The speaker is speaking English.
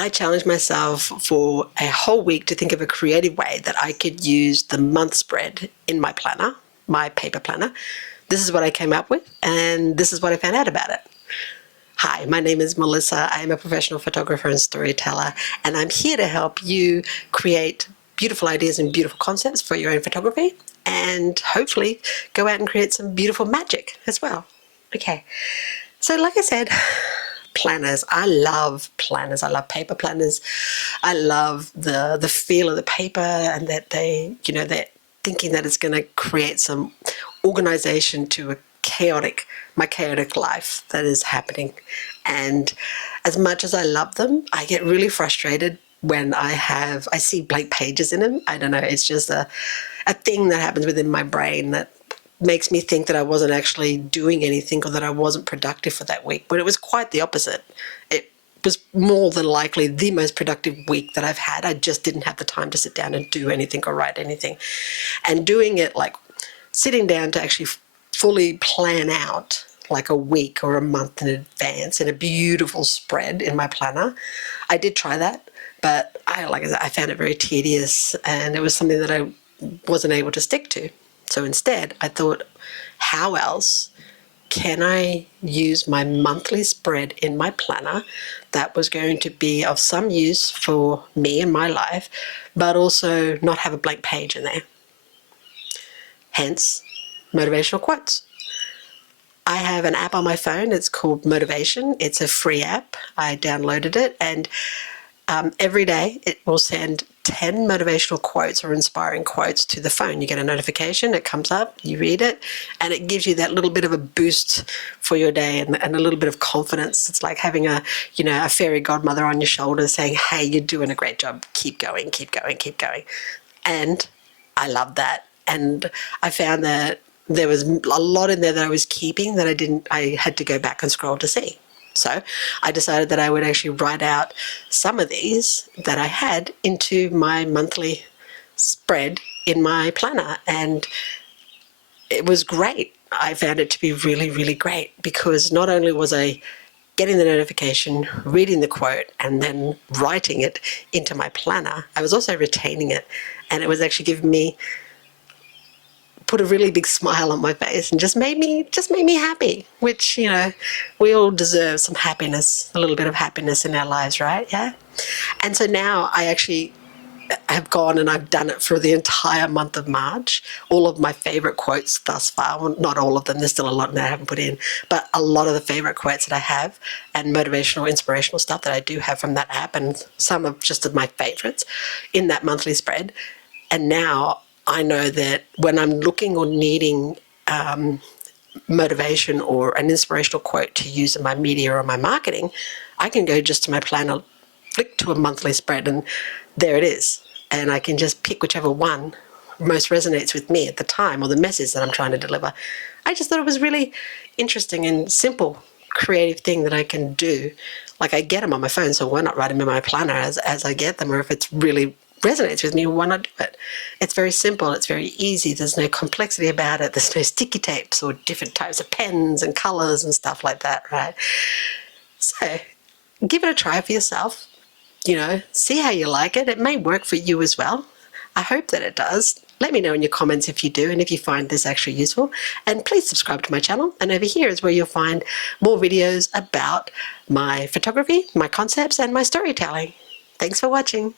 I challenged myself for a whole week to think of a creative way that I could use the month spread in my planner, my paper planner. This is what I came up with, and this is what I found out about it. Hi, my name is Melissa. I am a professional photographer and storyteller, and I'm here to help you create beautiful ideas and beautiful concepts for your own photography, and hopefully go out and create some beautiful magic as well. Okay, so like I said, planners. I love planners. I love paper planners. I love the feel of the paper, and that they're thinking that it's going to create some organization to my chaotic life that is happening. And as much as I love them, I get really frustrated when I see blank pages in them. I don't know, it's just a thing that happens within my brain that makes me think that I wasn't actually doing anything, or that I wasn't productive for that week, when it was quite the opposite. It was more than likely the most productive week that I've had. I just didn't have the time to sit down and do anything or write anything. And doing it, like sitting down to actually fully plan out like a week or a month in advance in a beautiful spread in my planner, I did try that, but I found it very tedious, and it was something that I wasn't able to stick to. So instead, I thought, how else can I use my monthly spread in my planner that was going to be of some use for me and my life, but also not have a blank page in there? Hence, motivational quotes. I have an app on my phone. It's called Motivation. It's a free app. I downloaded it, and every day it will send 10 motivational quotes or inspiring quotes to the phone. You get a notification, it comes up, you read it, and it gives you that little bit of a boost for your day, and a little bit of confidence. It's like having a fairy godmother on your shoulder saying, hey, you're doing a great job. Keep going, keep going, keep going. And I love that. And I found that there was a lot in there that I was keeping that I had to go back and scroll to see. So I decided that I would actually write out some of these that I had into my monthly spread in my planner. And it was great. I found it to be really, really great, because not only was I getting the notification, reading the quote, and then writing it into my planner, I was also retaining it. And it was actually giving me, put a really big smile on my face, and just made me happy, which, we all deserve some happiness, a little bit of happiness in our lives, right? Yeah. And so now I actually have gone and I've done it for the entire month of March. All of my favorite quotes thus far, well, not all of them, there's still a lot that I haven't put in, but a lot of the favorite quotes that I have, and motivational, inspirational stuff that I do have from that app, and some of just of my favorites in that monthly spread. And now I know that when I'm looking or needing motivation or an inspirational quote to use in my media or my marketing, I can go just to my planner, flick to a monthly spread, and there it is. And I can just pick whichever one most resonates with me at the time, or the message that I'm trying to deliver. I just thought it was really interesting and simple, creative thing that I can do. Like, I get them on my phone, so why not write them in my planner as I get them? Or if it's really resonates with me, why not do it? It's very simple, it's very easy, there's no complexity about it, there's no sticky tapes or different types of pens and colors and stuff like that, right? So give it a try for yourself, see how you like it. It may work for you as well. I hope that it does. Let me know in your comments if you do, and if you find this actually useful. And please subscribe to my channel, and over here is where you'll find more videos about my photography, my concepts, and my storytelling. Thanks for watching.